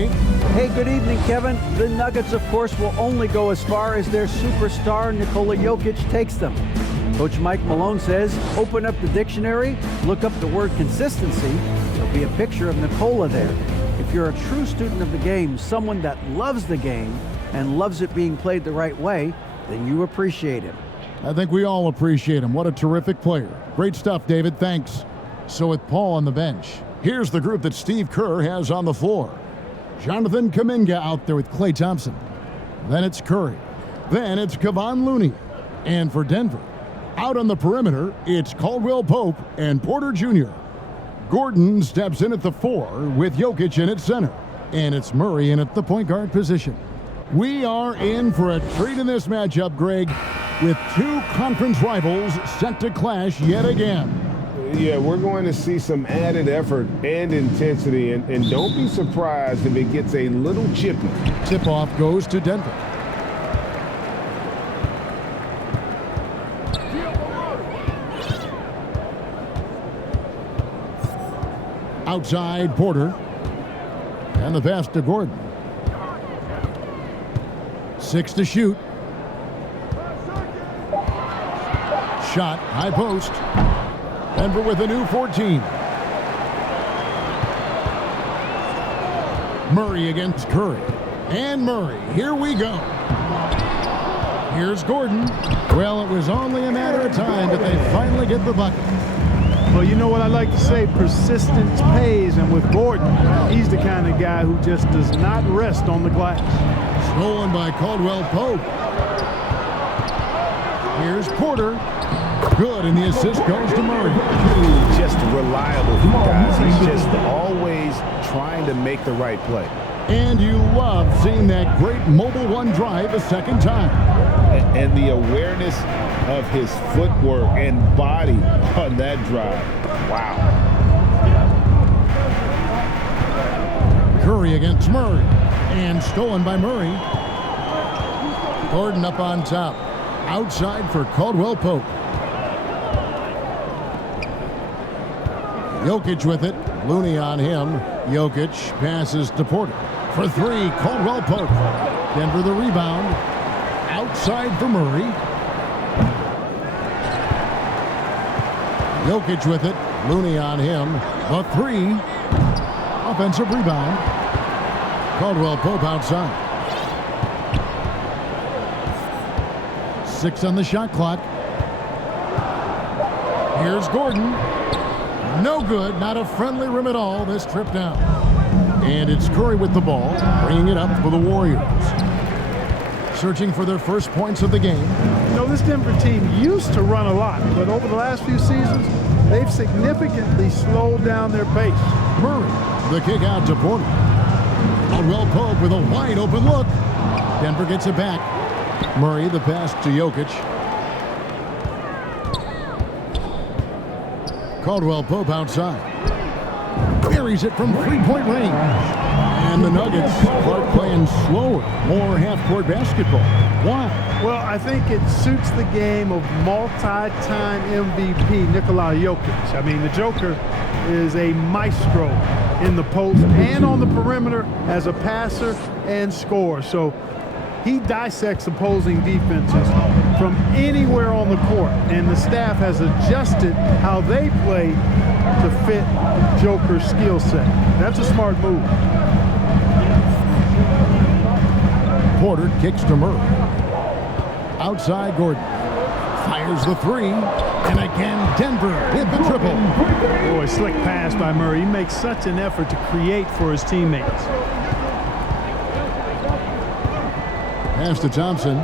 Dave. Hey, good evening, Kevin. The Nuggets, of course, will only go as far as their superstar Nikola Jokic takes them. Coach Mike Malone says, open up the dictionary, look up the word consistency. There'll be a picture of Nikola there. If you're a true student of the game, someone that loves the game and loves it being played the right way, then you appreciate him. I think we all appreciate him. What a terrific player. Great stuff, David. Thanks. So with Paul on the bench, here's the group that Steve Kerr has on the floor. Jonathan Kuminga out there with Klay Thompson. Then it's Curry. Then it's Kevon Looney. And for Denver, out on the perimeter, it's Caldwell Pope and Porter Jr. Gordon steps in at the 4 with Jokic in at center. And it's Murray in at the point guard position. We are in for a treat in this matchup, Greg, with two conference rivals set to clash yet again. Yeah, we're going to see some added effort and intensity, and don't be surprised if it gets a little chippy. Tip-off goes to Denver. Outside, Porter. And the pass to Gordon. 6 to shoot. Shot, high post. Denver with a new 14. Murray against Curry. And Murray, here we go. Here's Gordon. Well, it was only a matter of time that they finally get the bucket. Well, you know what I like to say, persistence pays, and with Gordon, he's the kind of guy who just does not rest on the glass. Stolen by Caldwell Pope. Here's Porter. Good, and the assist goes to Murray. Just reliable, guys. He's just always trying to make the right play. And you love seeing that great mobile one drive a second time. And the awareness of his footwork and body on that drive. Wow. Curry against Murray. And stolen by Murray. Gordon up on top. Outside for Caldwell Pope. Jokic with it. Looney on him. Jokic passes to Porter. For 3, Caldwell Pope. Denver the rebound. Outside for Murray. Jokic with it. Looney on him. The 3. Offensive rebound. Caldwell Pope outside. 6 on the shot clock. Here's Gordon. No good. Not a friendly rim at all this trip down. And it's Curry with the ball, bringing it up for the Warriors. Searching for their first points of the game. You know, this Denver team used to run a lot, but over the last few seasons, they've significantly slowed down their pace. Murray, the kick out to Porter. Caldwell Pope with a wide open look. Denver gets it back. Murray, the pass to Jokic. Caldwell Pope outside. Buries it from three-point range. And the Nuggets start playing slower, more half-court basketball. Why? Well, I think it suits the game of multi-time MVP Nikola Jokic. I mean, the Joker is a maestro in the post and on the perimeter as a passer and scorer. So he dissects opposing defenses from anywhere on the court, and the staff has adjusted how they play to fit Joker's skill set. That's a smart move. Porter kicks to Murray. Outside Gordon. Fires the 3. And again, Denver with the triple. Boy, slick pass by Murray. He makes such an effort to create for his teammates. Pass to Thompson.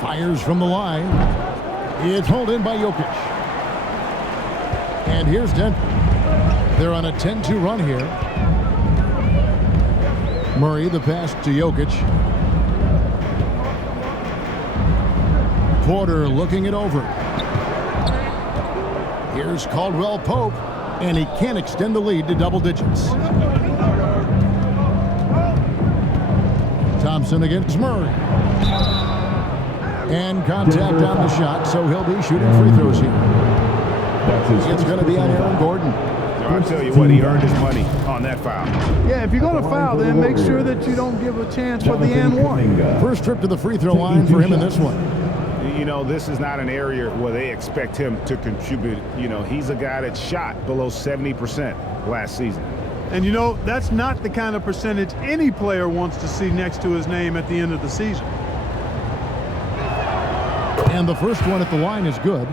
Fires from the line. It's hauled in by Jokic. And here's Denver. They're on a 10-2 run here. Murray, the pass to Jokic. Porter looking it over. Here's Caldwell Pope, and he can't extend the lead to double digits. Thompson against Murray. And contact on the shot, so he'll be shooting free throws here. It's going to be on Aaron Gordon. I'll tell you what, he earned his money on that foul. Yeah, if you're going to foul, then make sure that you don't give a chance for the and one. First trip to the free throw line for him in this one. You know, this is not an area where they expect him to contribute. You know, he's a guy that shot below 70% last season. And, you know, that's not the kind of percentage any player wants to see next to his name at the end of the season. And the first one at the line is good.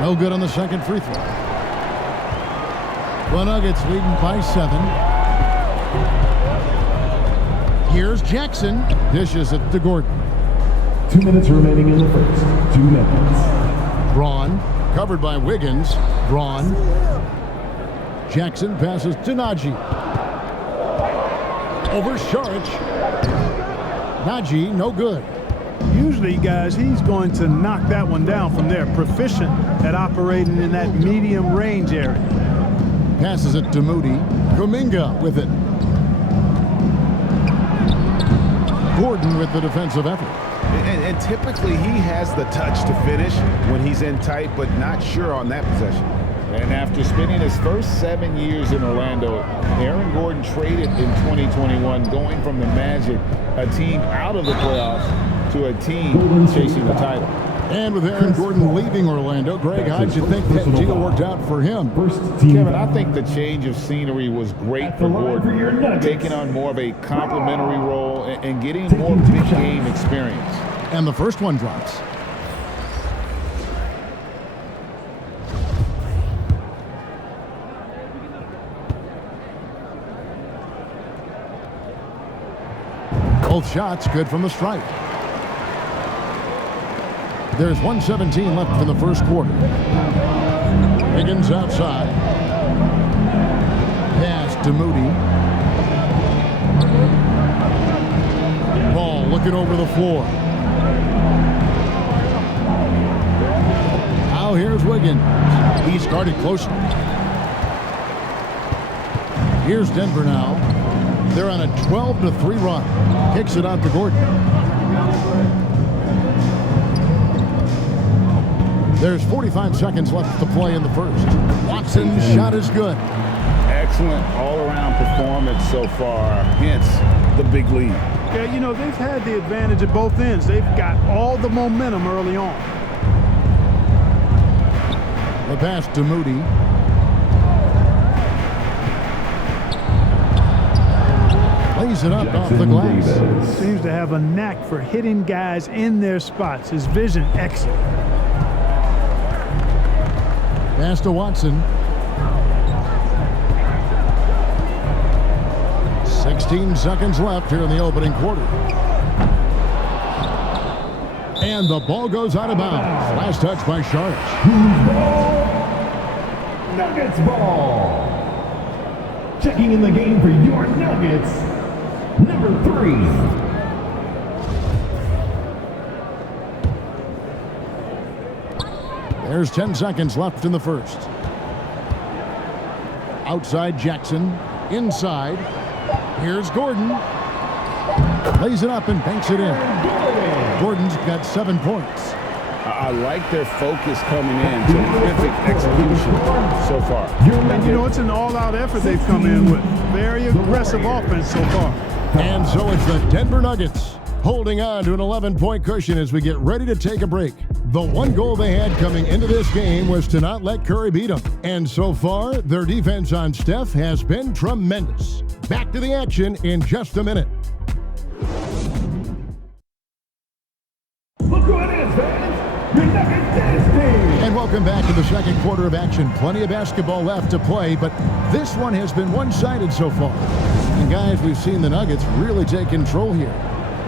No good on the second free throw. The Nuggets leading by 7. Here's Jackson. Dishes it to Gordon. 2 minutes remaining in the first. 2 minutes. Braun, covered by Wiggins. Braun. Jackson passes to Najee. Over Saric. Najee, no good. Usually, guys, he's going to knock that one down from there. Proficient at operating in that medium range area. Passes it to Moody. Kuminga with it. Gordon with the defensive effort. And typically he has the touch to finish when he's in tight, but not sure on that possession. And after spending his first 7 years in Orlando, Aaron Gordon traded in 2021, going from the Magic, a team out of the playoffs, to a team chasing the title. And with Aaron Gordon leaving Orlando, Greg, how'd you think that deal worked out for him? Kevin, I think the change of scenery was great for Gordon, taking on more of a complimentary role and getting more big game experience. And the first one drops. Both shots good from the stripe. There's 1:17 left in the first quarter. Higgins outside. Pass to Moody. Ball looking over the floor. Now here's Wiggins. He's guarded closely. Here's Denver now. They're on a 12-3 run. Kicks it out to Gordon. There's 45 seconds left to play in the first. Watson's shot is good. Excellent all-around performance so far, hence the big lead. Yeah, you know, they've had the advantage at both ends. They've got all the momentum early on. The pass to Moody. Lays it up off the glass. Seems to have a knack for hitting guys in their spots. His vision excellent. Pass to Watson. 16 seconds left here in the opening quarter. And the ball goes out of bounds. Last touch by Saric. Nuggets ball. Checking in the game for your Nuggets, number 3. There's 10 seconds left in the first. Outside Jackson. Inside. Here's Gordon. Lays it up and banks it in. Gordon's got 7 points. I like their focus coming in. Terrific execution so far. And you know, it's an all-out effort they've come in with. Very aggressive offense so far. And so it's the Denver Nuggets holding on to an 11-point cushion as we get ready to take a break. The one goal they had coming into this game was to not let Curry beat them. And so far, their defense on Steph has been tremendous. Back to the action in just a minute. Look who it is, fans! Your Nuggets Dynasty! And welcome back to the second quarter of action. Plenty of basketball left to play, but this one has been one-sided so far. And guys, we've seen the Nuggets really take control here.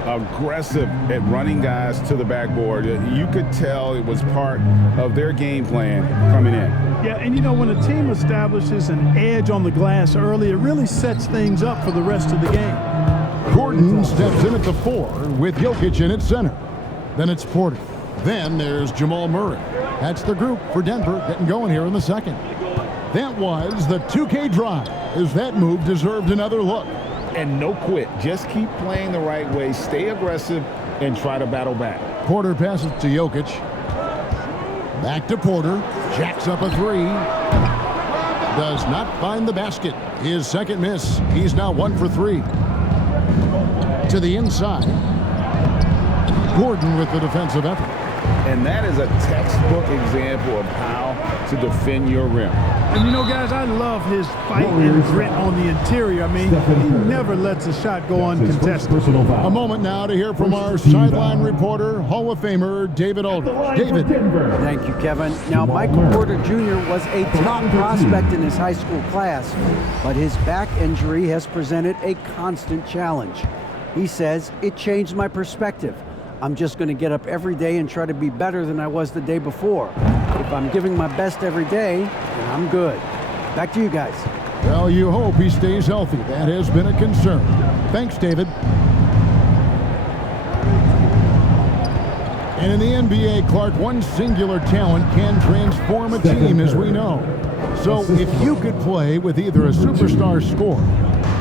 Aggressive at running guys to the backboard. You could tell it was part of their game plan coming in. Yeah, and you know, when a team establishes an edge on the glass early, it really sets things up for the rest of the game. Gordon steps in at the 4 with Jokic in at center. Then it's Porter. Then there's Jamal Murray. That's the group for Denver getting going here in the second. That was the 2K drive, as that move deserved another look. And no quit. Just keep playing the right way. Stay aggressive and try to battle back. Porter passes to Jokic. Back to Porter. Jacks up a three. Does not find the basket. His second miss. He's now 1 for 3. To the inside. Gordon with the defensive effort. And that is a textbook example of how to defend your rim. And you know, guys, I love his fight and grit on the interior. I mean, he never lets a shot go uncontested. A moment now to hear from our sideline reporter, Hall of Famer David Aldridge. David. Thank you, Kevin. Now, Michael Porter Jr. was a top prospect in his high school class, but his back injury has presented a constant challenge. He says, "It changed my perspective. I'm just going to get up every day and try to be better than I was the day before. If I'm giving my best every day, then I'm good." Back to you guys. Well, you hope he stays healthy. That has been a concern. Thanks, David. And in the NBA, Clark, one singular talent can transform a team, as we know. So if you could play with either a superstar scorer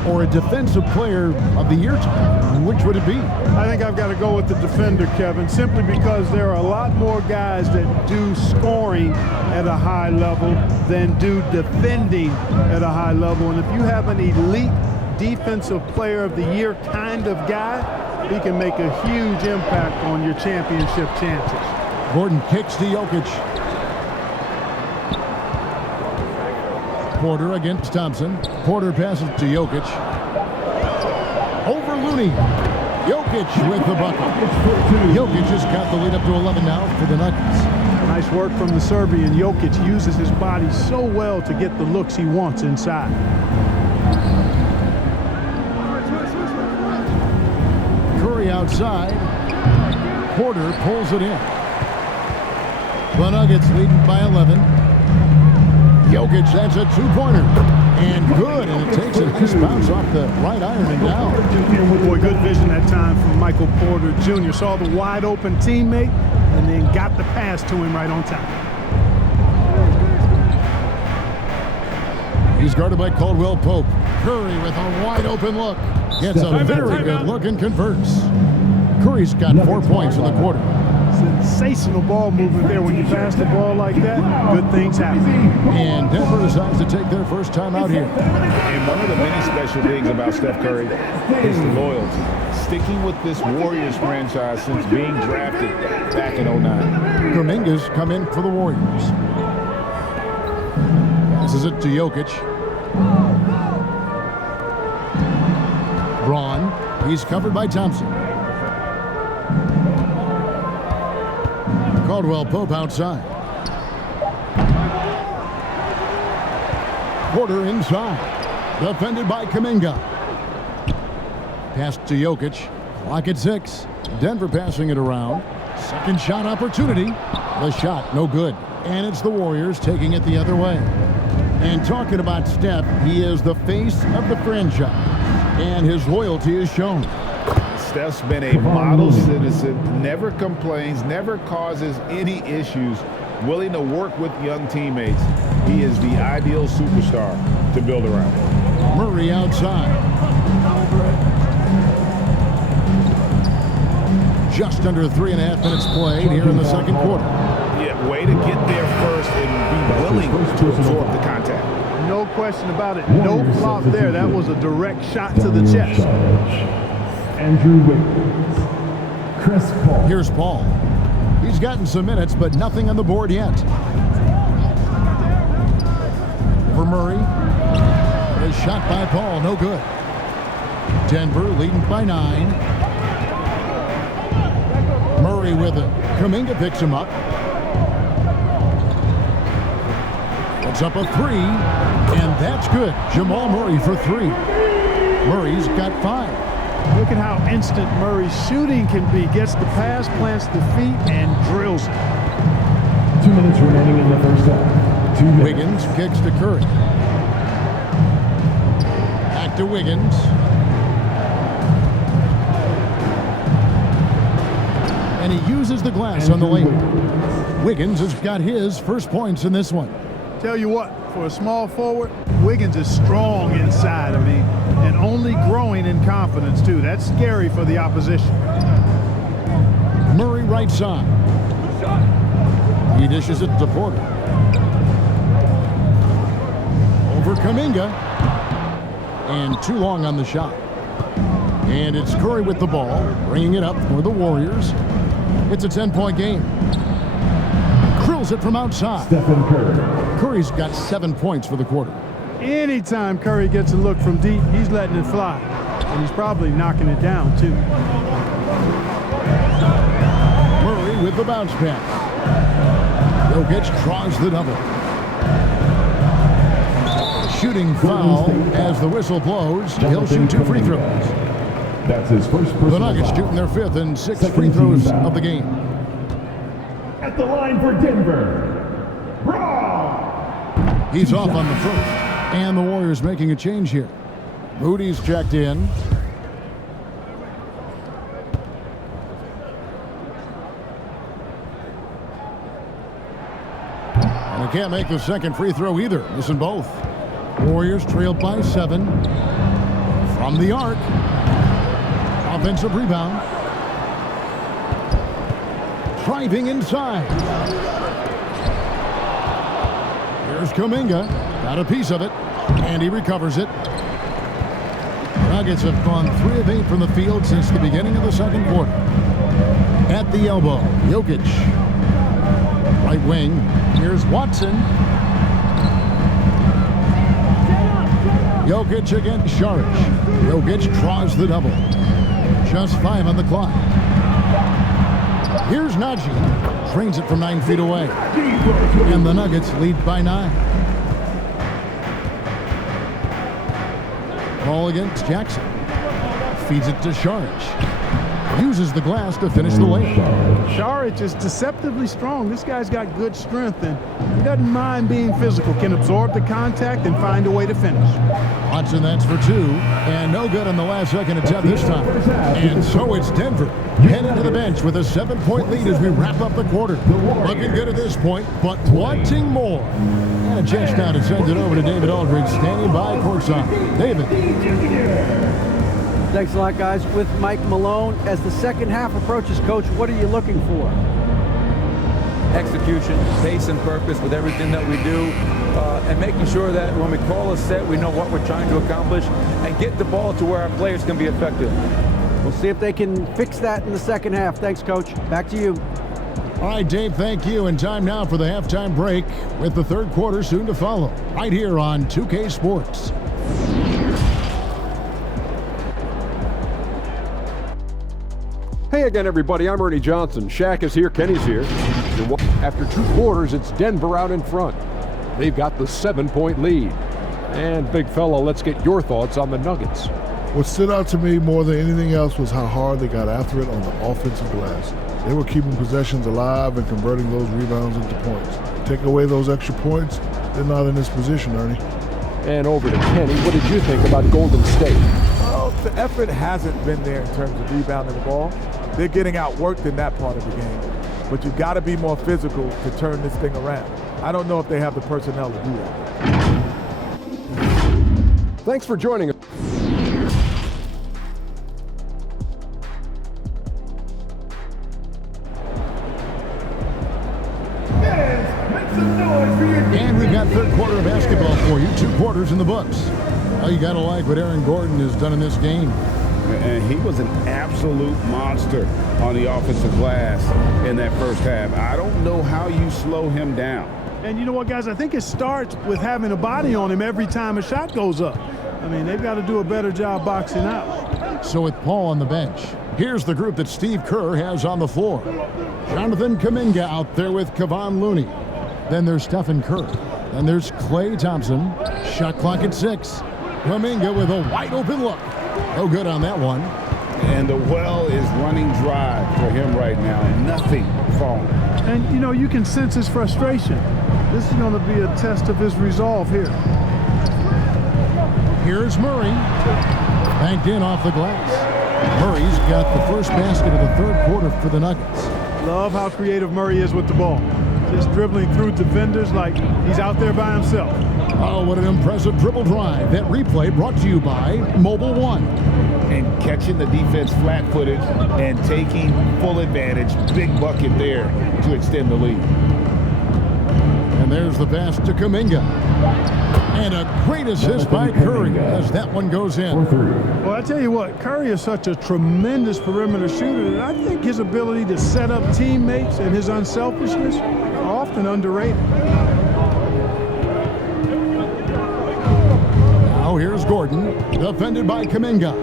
or a defensive player of the year type, which would it be? I think I've got to go with the defender, Kevin, simply because there are a lot more guys that do scoring at a high level than do defending at a high level. And if you have an elite defensive player of the year kind of guy, he can make a huge impact on your championship chances. Gordon kicks to Jokic. Porter against Thompson. Porter passes to Jokic. Over Looney. Jokic with the bucket. Jokic has got the lead up to 11 now for the Nuggets. Nice work from the Serbian. Jokic uses his body so well to get the looks he wants inside. Curry outside. Porter pulls it in. The Nuggets leading by 11. Jokic, that's a two-pointer. And good, and it takes a nice bounce off the right iron and down. Boy, good vision that time from Michael Porter Jr. Saw the wide-open teammate and then got the pass to him right on time. He's guarded by Caldwell Pope. Curry with a wide-open look. Gets a very good look and converts. Curry's got 4 points in the quarter. Sensational ball movement there. When you pass the ball like that, good things happen. And Denver decides to take their first time out here. And one of the many special things about Steph Curry is the loyalty. Sticking with this Warriors franchise since being drafted back in 09. Kuminga's come in for the Warriors. Passes it to Jokic. Braun. He's covered by Thompson. Caldwell Pope outside. Porter inside. Defended by Kuminga. Pass to Jokic. Clock at 6. Denver passing it around. Second shot opportunity. The shot no good. And it's the Warriors taking it the other way. And talking about Steph, he is the face of the franchise. And his loyalty is shown. Steph's been a model citizen, never complains, never causes any issues, willing to work with young teammates. He is the ideal superstar to build around. Murray outside. Just under 3.5 minutes played here in the second quarter. Yeah, way to get there first and be willing to absorb the contact. No question about it. No flop there. That was a direct shot to the chest. Andrew Wiggins. Chris Paul. Here's Paul. He's gotten some minutes, but nothing on the board yet. For Murray. A shot by Paul, no good. Denver leading by 9. Murray with it. Kuminga picks him up. Puts up a 3, and that's good. Jamal Murray for 3. Murray's got 5. Look at how instant Murray's shooting can be. Gets the pass, plants the feet, and drills it. 2 minutes remaining in the first half. 2 minutes. Wiggins kicks to Curry. Back to Wiggins. And he uses the glass on the layup. Wiggins has got his first points in this one. Tell you what, for a small forward. Wiggins is strong inside, and only growing in confidence, too. That's scary for the opposition. Murray right side. He dishes it to Porter. Over Kuminga. And too long on the shot. And it's Curry with the ball, bringing it up for the Warriors. It's a 10-point game. Drills it from outside. Stephen Curry. Curry's got 7 points for the quarter. Anytime Curry gets a look from deep, he's letting it fly. And he's probably knocking it down, too. Murray with the bounce pass. Jokic draws the double. Shooting foul as the whistle blows. He'll shoot 2 free throws. That's his first personal The Nuggets foul. shooting their 5th and 6th free throws of the game. At the line for Denver, Braun. He's off on the first. And the Warriors making a change here. Moody's checked in. And he can't make the second free throw either. Missing both. Warriors trailed by 7. From the arc. Offensive rebound. Driving inside. Here's Kuminga. Got a piece of it. And he recovers it. Nuggets have gone 3 of 8 from the field since the beginning of the second quarter. At the elbow, Jokic. Right wing. Here's Watson. Jokic against Saric. Jokic draws the double. Just 5 on the clock. Here's Najee. Trains it from 9 feet away. And the Nuggets lead by 9. Ball against Jackson. Feeds it to Saric. Uses the glass to finish the lane. Saric is deceptively strong. This guy's got good strength, and he doesn't mind being physical, can absorb the contact and find a way to finish. Watson, that's for 2. And no good on the last second attempt this time. And so it's Denver heading to the bench with a 7-point lead as we wrap up the quarter. Looking good at this point, but wanting more. And a chance now to send it over to David Aldridge, standing by courtside. David. Thanks a lot, guys. With Mike Malone, as the second half approaches, Coach, what are you looking for? Execution, pace and purpose with everything that we do, and making sure that when we call a set, we know what we're trying to accomplish and get the ball to where our players can be effective. We'll see if they can fix that in the second half. Thanks, Coach. Back to you. All right, Dave, thank you. And time now for the halftime break with the third quarter soon to follow, right here on 2K Sports. Hey again, everybody. I'm Ernie Johnson. Shaq is here. Kenny's here. After 2 quarters, it's Denver out in front. They've got the 7-point lead. And big fella, let's get your thoughts on the Nuggets. What stood out to me more than anything else was how hard they got after it on the offensive glass. They were keeping possessions alive and converting those rebounds into points. Take away those extra points, they're not in this position, Ernie. And over to Kenny. What did you think about Golden State? Well, the effort hasn't been there in terms of rebounding the ball. They're getting outworked in that part of the game. But you've got to be more physical to turn this thing around. I don't know if they have the personnel to do that. Thanks for joining us. And we've got third quarter of basketball for you. 2 quarters in the books. Well, you got to like what Aaron Gordon has done in this game. And he was an absolute monster on the offensive glass in that first half. I don't know how you slow him down. And you know what, guys? I think it starts with having a body on him every time a shot goes up. I mean, they've got to do a better job boxing out. So with Paul on the bench, here's the group that Steve Kerr has on the floor. Jonathan Kuminga out there with Kevon Looney. Then there's Stephen Curry. Then there's Klay Thompson. Shot clock at 6. Kuminga with a wide open look. No good on that one. And the well is running dry for him right now. Nothing falling. And, you know, you can sense his frustration. This is going to be a test of his resolve here. Here's Murray. Banked in off the glass. Murray's got the first basket of the third quarter for the Nuggets. Love how creative Murray is with the ball. just dribbling through defenders like he's out there by himself. Oh, what an impressive dribble drive. That replay brought to you by Mobile One. And catching the defense flat-footed and taking full advantage. Big bucket there to extend the lead. And there's the pass to Kuminga. And a great assist by Curry as that one goes in. Well, I tell you what, Curry is such a tremendous perimeter shooter that I think his ability to set up teammates and his unselfishness are often underrated. Now here's Gordon, defended by Kuminga.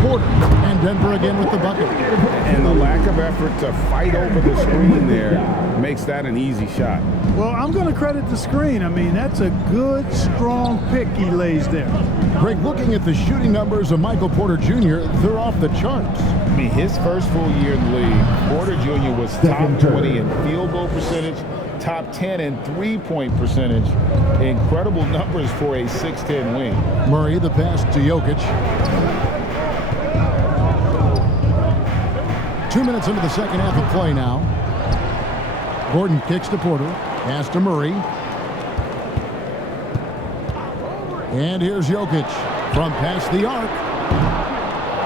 Porter and Denver again with the bucket. And the lack of effort to fight over the screen there makes that an easy shot. Well, I'm going to credit the screen. I mean, that's a good, strong pick he lays there. Greg, looking at the shooting numbers of Michael Porter Jr., they're off the charts. I mean, his first full year in the league, Porter Jr. was top 20 in field goal percentage, top 10 in three-point percentage. Incredible numbers for a 6'10 wing. Murray, the pass to Jokic. 2 minutes into the second half of play now. Gordon kicks to Porter. Pass to Murray. And here's Jokic from past the arc.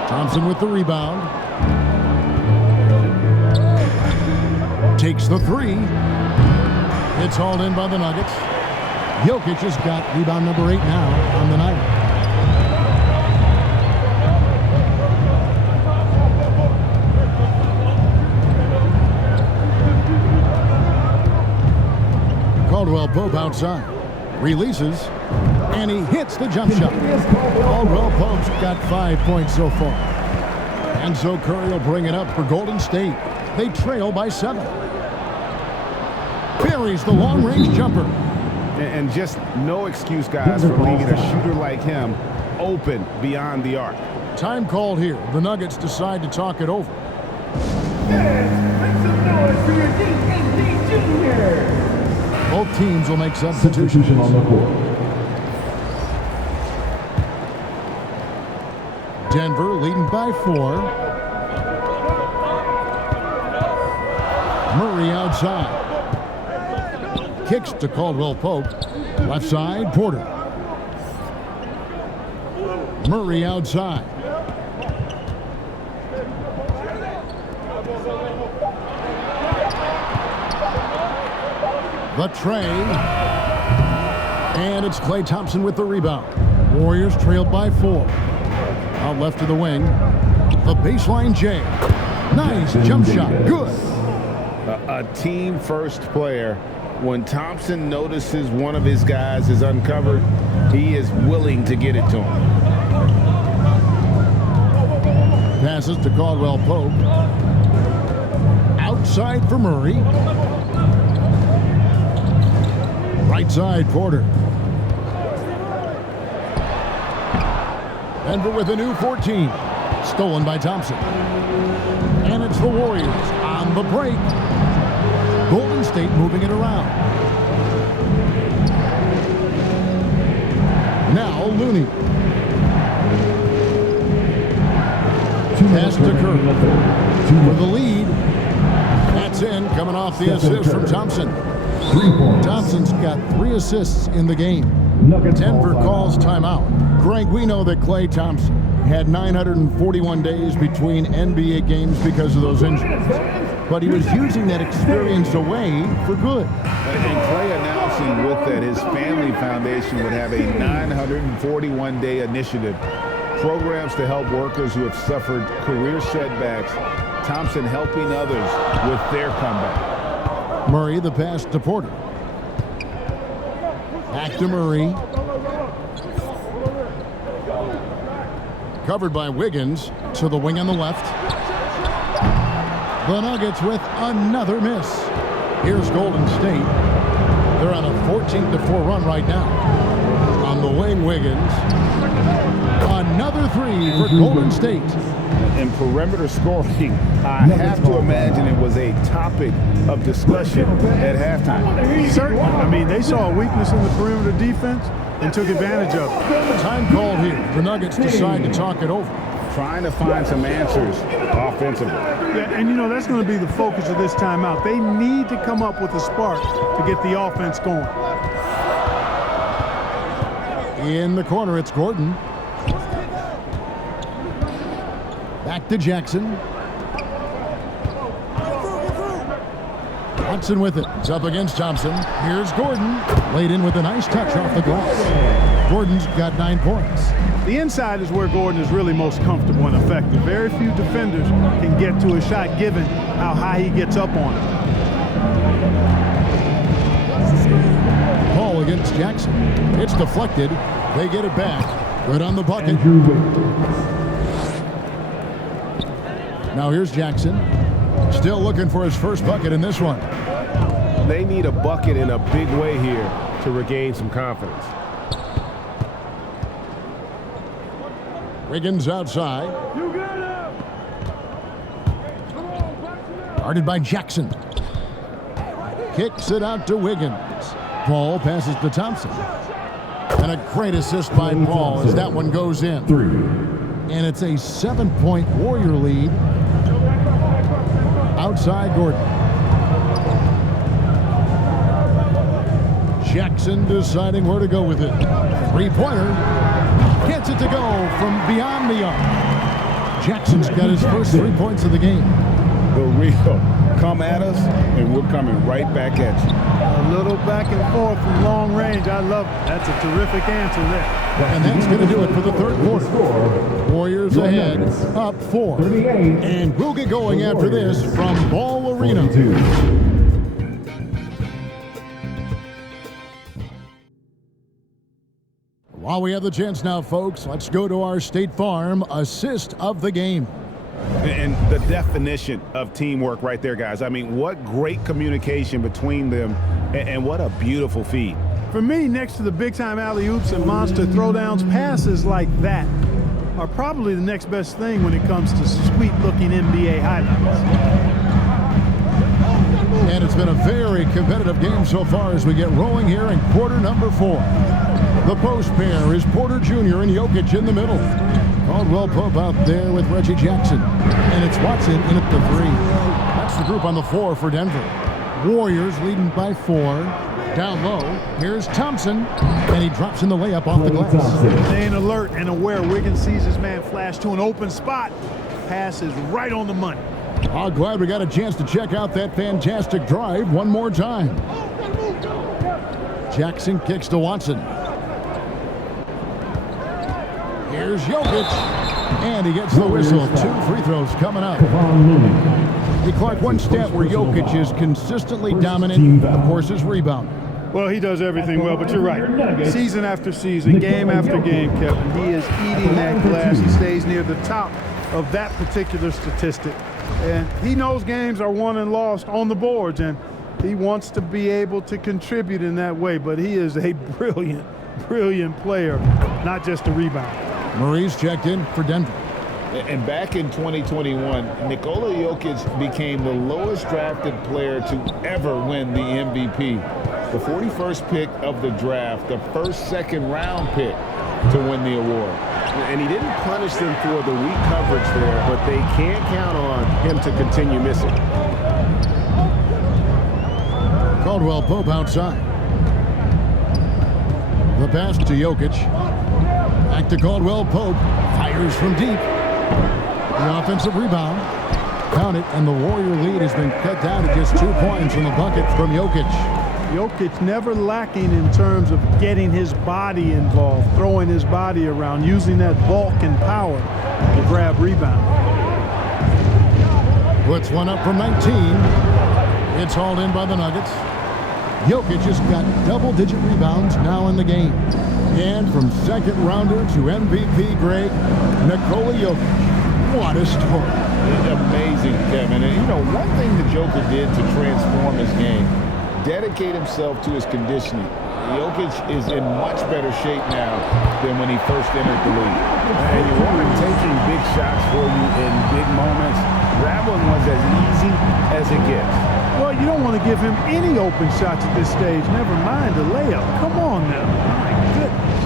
Thompson with the rebound. Takes the three. It's hauled in by the Nuggets. Jokic has got rebound number 8 now on the night. Caldwell Pope outside. Releases. And he hits the jump shot. Caldwell Pope's got 5 points so far. And so Curry will bring it up for Golden State. They trail by 7. Buries the long-range jumper. And just no excuse, guys, for leaving a shooter like him open beyond the arc. Time called here. The Nuggets decide to talk it over. Make some noise for your D&D Junior. Both teams will make substitutions on the court. Denver leading by 4. Murray outside. Kicks to Caldwell Pope. Left side, Porter. Murray outside. The tray. And it's Klay Thompson with the rebound. Warriors trailed by 4. Out left to the wing. The baseline J. Nice jump shot. Good. A team-first player. When Thompson notices one of his guys is uncovered, he is willing to get it to him. Passes to Caldwell Pope. Outside for Murray. Right side, Porter. Denver with a new 14. Stolen by Thompson. And it's the Warriors on the break. Golden State moving it around. Now Looney. Pass to Curry. For the lead. That's in, coming off the assist from Thompson. Thompson's got 3 assists in the game. Denver calls timeout. Greg, we know that Klay Thompson had 941 days between NBA games because of those injuries. But he was using that experience away for good. And Klay announcing with that his family foundation would have a 941-day initiative. Programs to help workers who have suffered career setbacks. Thompson helping others with their comeback. Murray, the pass to Porter. Back to Murray. Covered by Wiggins to the wing on the left. The Nuggets with another miss. Here's Golden State. They're on a 14-4 run right now. On the wing, Wiggins. Another 3 for Golden State. And perimeter scoring, I have to imagine it was a topic of discussion at halftime. Certainly. I mean, they saw a weakness in the perimeter defense and took advantage of it. Time called here. The Nuggets decide to talk it over. trying to find some answers offensively. Yeah, and that's going to be the focus of this timeout. They need to come up with a spark to get the offense going. In the corner, it's Gordon. Back to Jackson. Watson with it. It's up against Thompson. Here's Gordon. Laid in with a nice touch off the glass. Gordon's got 9 points. The inside is where Gordon is really most comfortable and effective. Very few defenders can get to a shot given how high he gets up on it. Ball against Jackson. It's deflected. They get it back. Good on the bucket. Now here's Jackson. Still looking for his first bucket in this one. They need a bucket in a big way here to regain some confidence. Wiggins outside. Guarded by Jackson. Kicks it out to Wiggins. Paul passes to Thompson. And a great assist by Paul as that one goes in. And it's a 7-point Warrior lead. Outside Gordon. Jackson deciding where to go with it. Three-pointer. Gets it to go from beyond the arc. Jackson's got his first 3 points of the game. The real come at us, and we're coming right back at you. A little back and forth from long range. I love it. That's a terrific answer there. And that's going to do it for the third quarter. Warriors ahead, up 4. And we'll get going after this from Ball Arena. While we have the chance now, folks, let's go to our State Farm assist of the game. And the definition of teamwork right there, guys. I mean, what great communication between them, and what a beautiful feed. For me, next to the big-time alley-oops and monster throwdowns, passes like that are probably the next best thing when it comes to sweet-looking NBA highlights. And it's been a very competitive game so far as we get rolling here in quarter number 4. The post pair is Porter Jr. and Jokic in the middle. Caldwell Pope out there with Reggie Jackson. And it's Watson in at the 3. That's the group on the floor for Denver. Warriors leading by 4. Down low, here's Thompson, and he drops in the layup off the glass. Staying alert and aware. Wiggins sees his man flash to an open spot. Pass is right on the money. Oh, glad we got a chance to check out that fantastic drive one more time. Jackson kicks to Watson. Here's Jokic, and he gets the whistle. 2 free throws coming up. Hey, Clark, one stat where Jokic is consistently dominant, of course, is rebound. Well, he does everything well, but you're right. Season after season, game after game, Kevin, he is eating that glass. He stays near the top of that particular statistic. And he knows games are won and lost on the boards, and he wants to be able to contribute in that way. But he is a brilliant, brilliant player, not just a rebounder. Murray's checked in for Denver. And back in 2021, Nikola Jokic became the lowest drafted player to ever win the MVP. The 41st pick of the draft, the first second-round pick to win the award. And he didn't punish them for the weak coverage there, but they can't count on him to continue missing. Caldwell Pope outside. The pass to Jokic. Back to Caldwell Pope. Fires from deep. The offensive rebound. Count it, and the Warrior lead has been cut down to just 2 points from the bucket from Jokic. Jokic never lacking in terms of getting his body involved, throwing his body around, using that bulk and power to grab rebound. Puts one up from 19. It's hauled in by the Nuggets. Jokic has got double-digit rebounds now in the game. And from second rounder to MVP grade, Nikola Jokic. What a story. Amazing, Kevin. And you know, one thing the Joker did to transform his game, dedicate himself to his conditioning. Jokic is in much better shape now than when he first entered the league. And you want him taking big shots for you in big moments. That one was as easy as it gets. Well, you don't want to give him any open shots at this stage. Never mind a layup. Come on now. My goodness.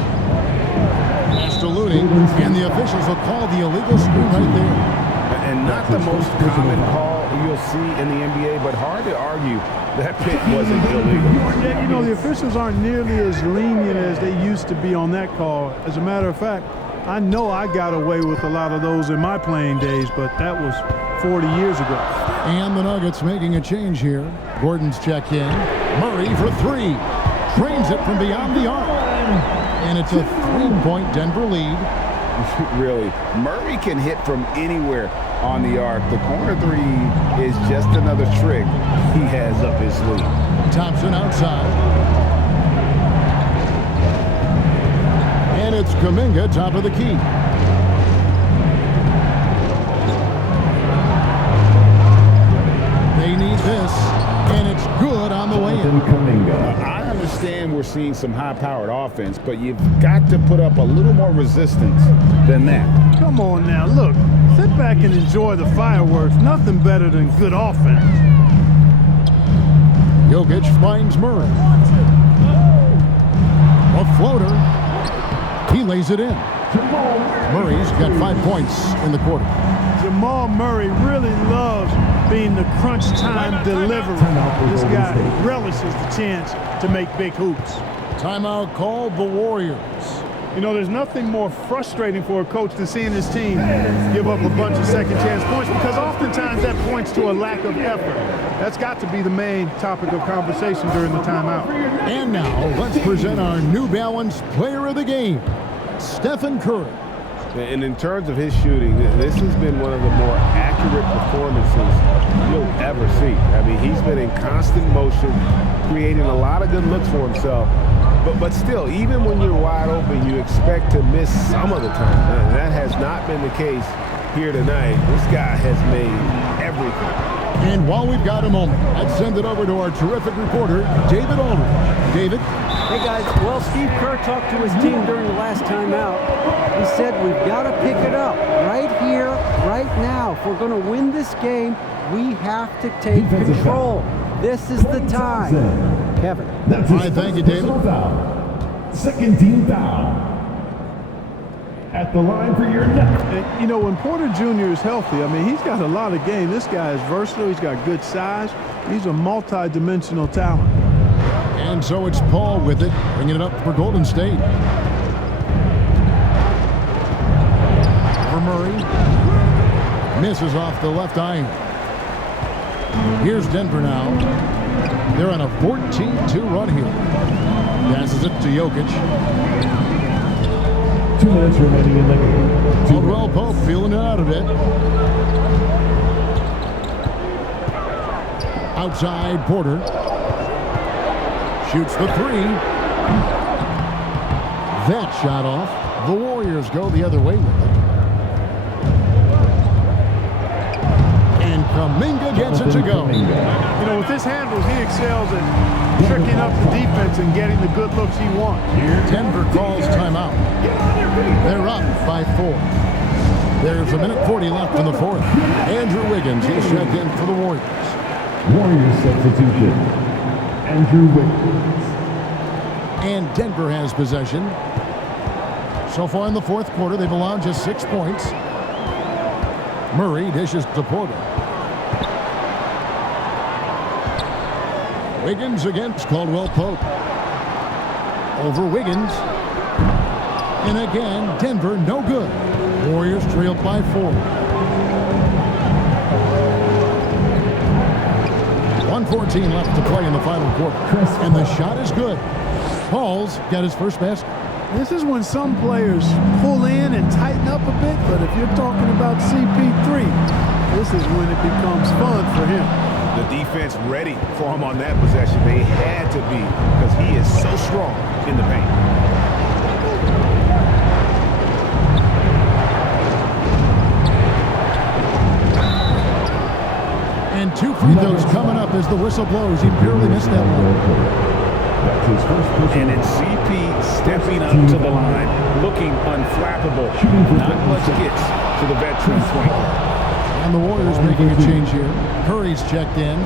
Pass to Looney, and the officials will call the illegal screen right there. And not the most common call you'll see in the NBA, but hard to argue that pick wasn't illegal. Yeah, you know, the officials aren't nearly as lenient as they used to be on that call. As a matter of fact, I know I got away with a lot of those in my playing days, but that was 40 years ago. And the Nuggets making a change here. Gordon's check in. Murray for three. Trains it from beyond the arc. And it's a 3-point Denver lead. Really, Murray can hit from anywhere on the arc. The corner three is just another trick he has up his sleeve. Thompson outside. And it's Kuminga, top of the key. They need this, and it's good on the way in. I understand we're seeing some high-powered offense, but you've got to put up a little more resistance than that. Come on now, look, sit back and enjoy the fireworks. Nothing better than good offense. Jokic finds Murray. A floater. He lays it in. Murray's got 5 points in the quarter. Jamal Murray really loves being the crunch time deliverer. This guy relishes the chance to make big hoops. Timeout called the Warriors. You know, there's nothing more frustrating for a coach than seeing his team give up a bunch of second chance points, because oftentimes that points to a lack of effort. That's got to be the main topic of conversation during the timeout. And now let's present our New Balance Player of the Game, Stephen Curry. And in terms of his shooting, this has been one of the more accurate performances you'll ever see. I mean, he's been in constant motion, creating a lot of good looks for himself. But still, even when you're wide open, you expect to miss some of the time. And that has not been the case here tonight. This guy has made everything. And while we've got a moment, let's send it over to our terrific reporter, David Aldridge. David? Hey guys, well, Steve Kerr talked to his team during the last timeout. He said we've got to pick it up right here, right now. If we're going to win this game, we have to take control. This is the time. Kevin. All right, thank you, David. Second team foul. At the line for your next. And, you know, when Porter Jr. is healthy, I mean, he's got a lot of game. This guy is versatile. He's got good size. He's a multi-dimensional talent. And so it's Paul with it, bringing it up for Golden State. For Murray. Misses off the left iron. Here's Denver now. They're on a 14-2 run here. Passes it to Jokic. 2 minutes remaining in the game. Caldwell Pope feeling it out a bit. Outside Porter. Shoots the three. That shot off. The Warriors go the other way with it. And Kuminga gets it to go. You know, with his handles, he excels at tricking up the defense and getting the good looks he wants. Denver calls timeout. They're up by 4. There's a minute 40 left in the fourth. Andrew Wiggins, he's checked in for the Warriors. Warriors substitution. Andrew Wiggins. And Denver has possession. So far in the fourth quarter, they've allowed just 6 points. Murray dishes to Porter. Wiggins against Caldwell Pope. Over Wiggins. And again, Denver no good. Warriors trailed by 4. 1:14 left to play in the final quarter. And the shot is good. Paul's got his first basket. This is when some players pull in and tighten up a bit, but if you're talking about CP3, this is when it becomes fun for him. The defense ready for him on that possession. They had to be, because he is so strong in the paint. And 2 free throws coming up as the whistle blows. He barely missed that one. And it's CP stepping up to the line, looking unflappable. Not much gets to the veteran point guard. And the Warriors making a change here. Curry's checked in.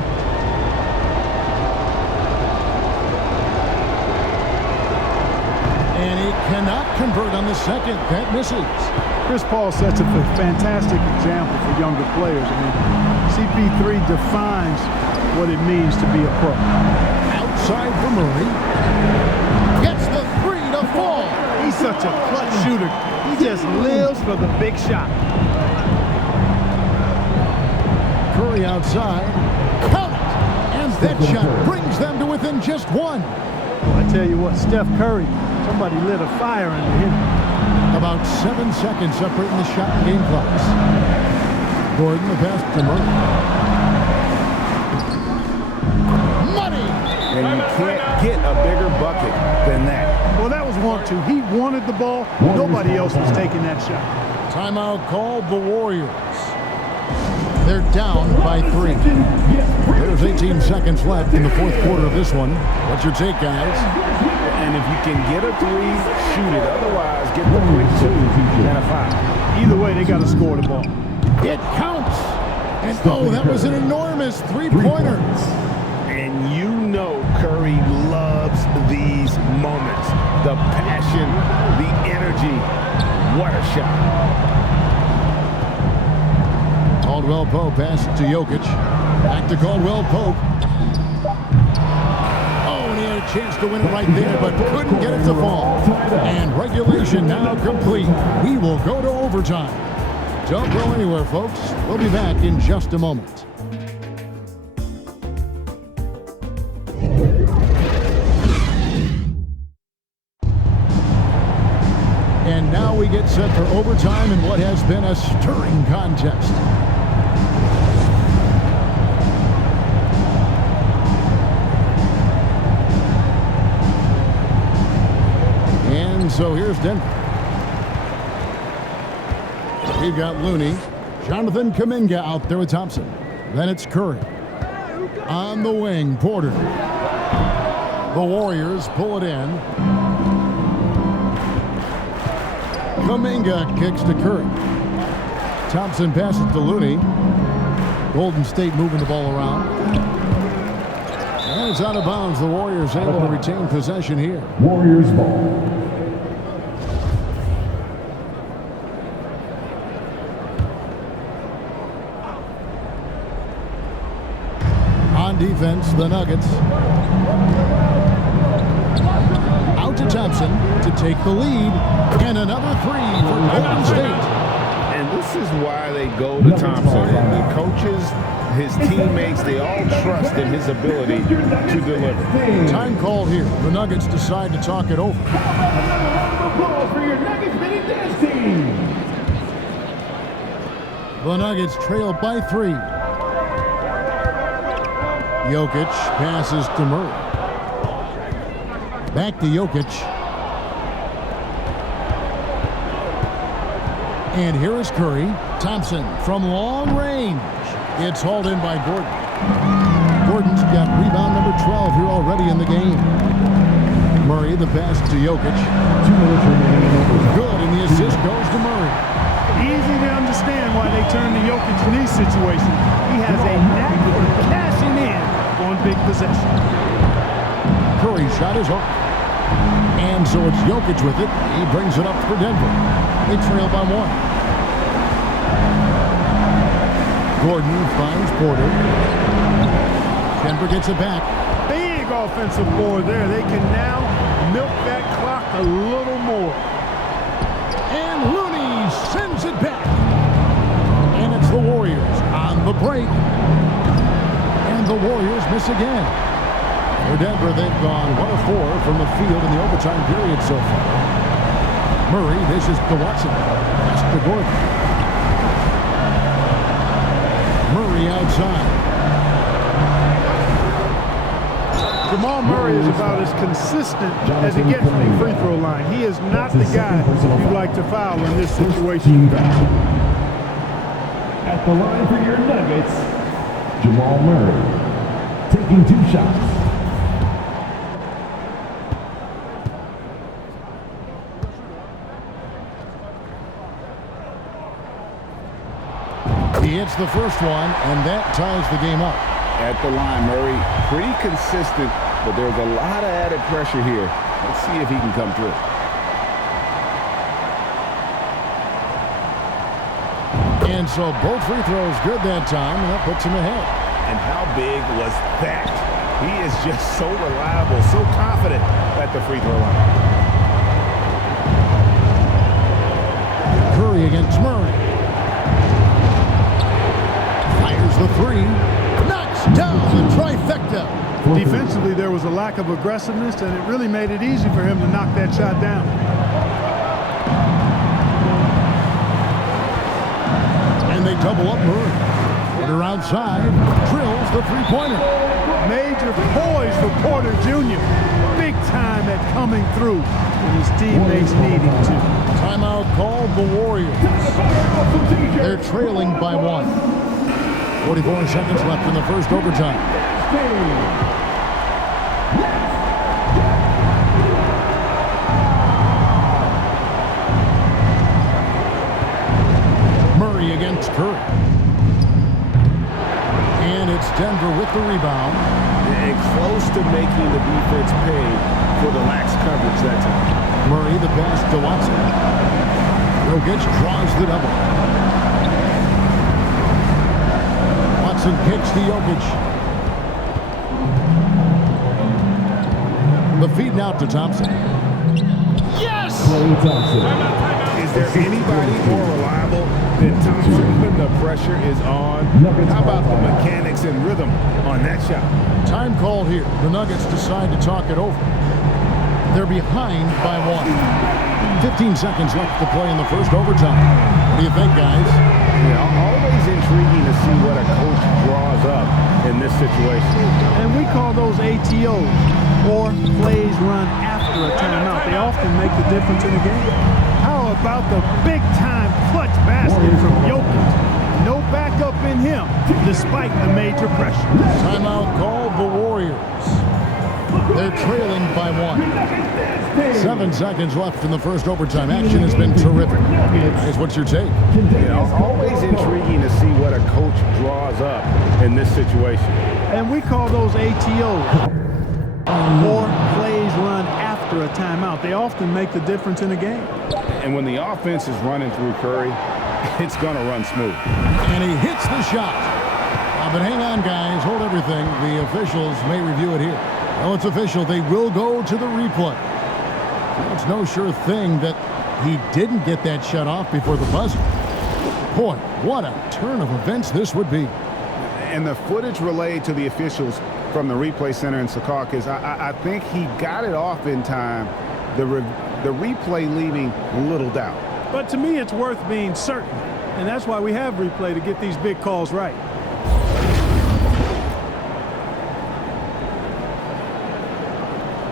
And he cannot convert on the second. That misses. Chris Paul sets a fantastic example for younger players. I mean, CP3 defines what it means to be a pro. Outside for Murray. Gets the three to fall. He's such a clutch shooter. He just lives for the big shot. Curry outside. Count it. And that shot brings them to within just one. I tell you what, Steph Curry, somebody lit a fire under him. About 7 seconds separating the shot and game clocks. Gordon, the pass to Murray. Money! And you can't get a bigger bucket than that. Well, that was 1-2. He wanted the ball. Nobody else was taking that shot. Timeout called the Warriors. They're down by 3. There's 18 seconds left in the fourth quarter of this one. What's your take, guys? And if you can get a 3, shoot it. Otherwise, get the quick 2 and a 5. Either way, they got to score the ball. It counts. And oh, that was an enormous three-pointer. And you know Curry loves these moments. The passion, the energy. What a shot. Caldwell Pope passes to Jokic. Back to Caldwell Pope. Oh, and he had a chance to win it right there, but couldn't get it to fall. And regulation now complete. We will go to overtime. Don't go anywhere, folks. We'll be back in just a moment. And now we get set for overtime in what has been a stirring contest. And so here's Denver. We've got Looney. Jonathan Kuminga out there with Thompson. Then it's Curry. On the wing, Porter. The Warriors pull it in. Kuminga kicks to Curry. Thompson passes to Looney. Golden State moving the ball around. And it's out of bounds. The Warriors able to retain possession here. Warriors ball. On defense, the Nuggets. Out to Thompson to take the lead. And another 3 for Golden State. And this is why they go to Thompson. The coaches, his teammates, they all trust in his ability to deliver. Time called here. The Nuggets decide to talk it over. For your Nuggets mini dance team. The Nuggets trail by 3. Jokic passes to Murray. Back to Jokic. And here is Curry. Thompson from long range. It's hauled in by Gordon. Gordon's got rebound number 12 here already in the game. Murray, the pass to Jokic. Good, and the assist goes to Murray. Easy to understand why they turn to Jokic in these situations. He has a knack for cashing in on big possession. Curry shot is off. And so it's Jokic with it. He brings it up for Denver. They trail by 1. Gordon finds Porter. Denver gets it back. Big offensive board there. They can now milk that clock a little more. And Looney sends it back. And it's the Warriors on the break. And the Warriors miss again. For Denver, they've gone 1 of 4 from the field in the overtime period so far. Murray dishes to Watson. Pass to Gordon. Murray outside. Jamal Murray is about as consistent as he gets from the free throw line. He is not the guy you'd like to foul in this situation. At the line for your Nuggets, Jamal Murray, taking 2 shots. He hits the first one, and that ties the game up. At the line, Murray, pretty consistent, but there's a lot of added pressure here. Let's see if he can come through. so both free throws good that time, and that puts him ahead. And how big was that? He is just so reliable, so confident at the free throw line. Curry against Murray. Fires the three. Knocks down the trifecta. Defensively, there was a lack of aggressiveness, and it really made it easy for him to knock that shot down. And they double up Murray. Porter outside. Drills the three-pointer. Major poise for Porter Jr. Big time at coming through when his teammates need him to. Timeout called the Warriors. They're trailing by 1. 44 seconds left in the first overtime. Murray against Curry. And it's Denver with the rebound. And close to making the defense pay for the lax coverage that time. Murray the pass to Watson. Jokic draws the double. Watson kicks to Jokic. The feed out to Thompson. Yes! Klay Thompson. Is there anybody more reliable than Thompson when the pressure is on? How about the mechanics and rhythm on that shot? Time called here. The Nuggets decide to talk it over. They're behind by 1. 15 seconds left to play in the first overtime. What do you think, guys? Yeah, always intriguing to see what a coach draws up in this situation. And we call those ATOs, or plays run after a timeout. They often make the difference in the game. How about the big-time clutch basket from Jokic? No backup in him, despite the major pressure. Timeout called the Warriors. They're trailing by 1. 7 seconds left in the first overtime. Action has been terrific. Guys, what's your take? Always intriguing to see what a coach draws up in this situation. And we call those ATOs, or plays run after a timeout. They often make the difference in a game. And when the offense is running through Curry, it's going to run smooth. And he hits the shot. But hang on, guys. Hold everything. The officials may review it here. Well, it's official. They will go to the replay. It's no sure thing that he didn't get that shut off before the buzzer. Boy, what a turn of events this would be. And the footage relayed to the officials from the replay center in Secaucus, I think he got it off in time. The replay leaving little doubt. But to me, it's worth being certain. And that's why we have replay, to get these big calls right.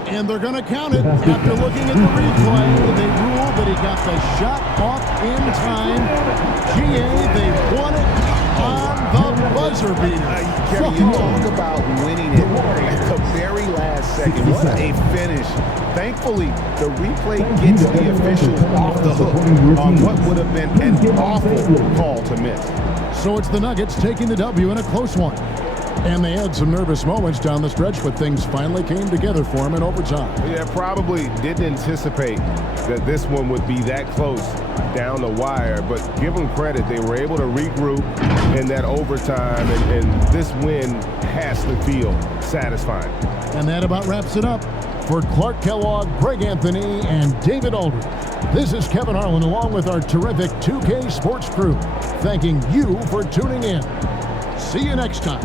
And they're going to count it. After looking at the replay, they ruled that he got the shot off in time. GA, they won it on the buzzer beater. Kevin, you talk about winning it at the very last second. What a finish. Thankfully, the replay gets the officials off the hook on what would have been an awful call to miss. So it's the Nuggets taking the W in a close one. And they had some nervous moments down the stretch, but things finally came together for them in overtime. Yeah, probably didn't anticipate that this one would be that close down the wire, but give them credit. They were able to regroup in that overtime, and this win has to feel satisfying. And that about wraps it up. For Clark Kellogg, Greg Anthony, and David Aldridge, this is Kevin Harlan along with our terrific 2K Sports crew, thanking you for tuning in. See you next time.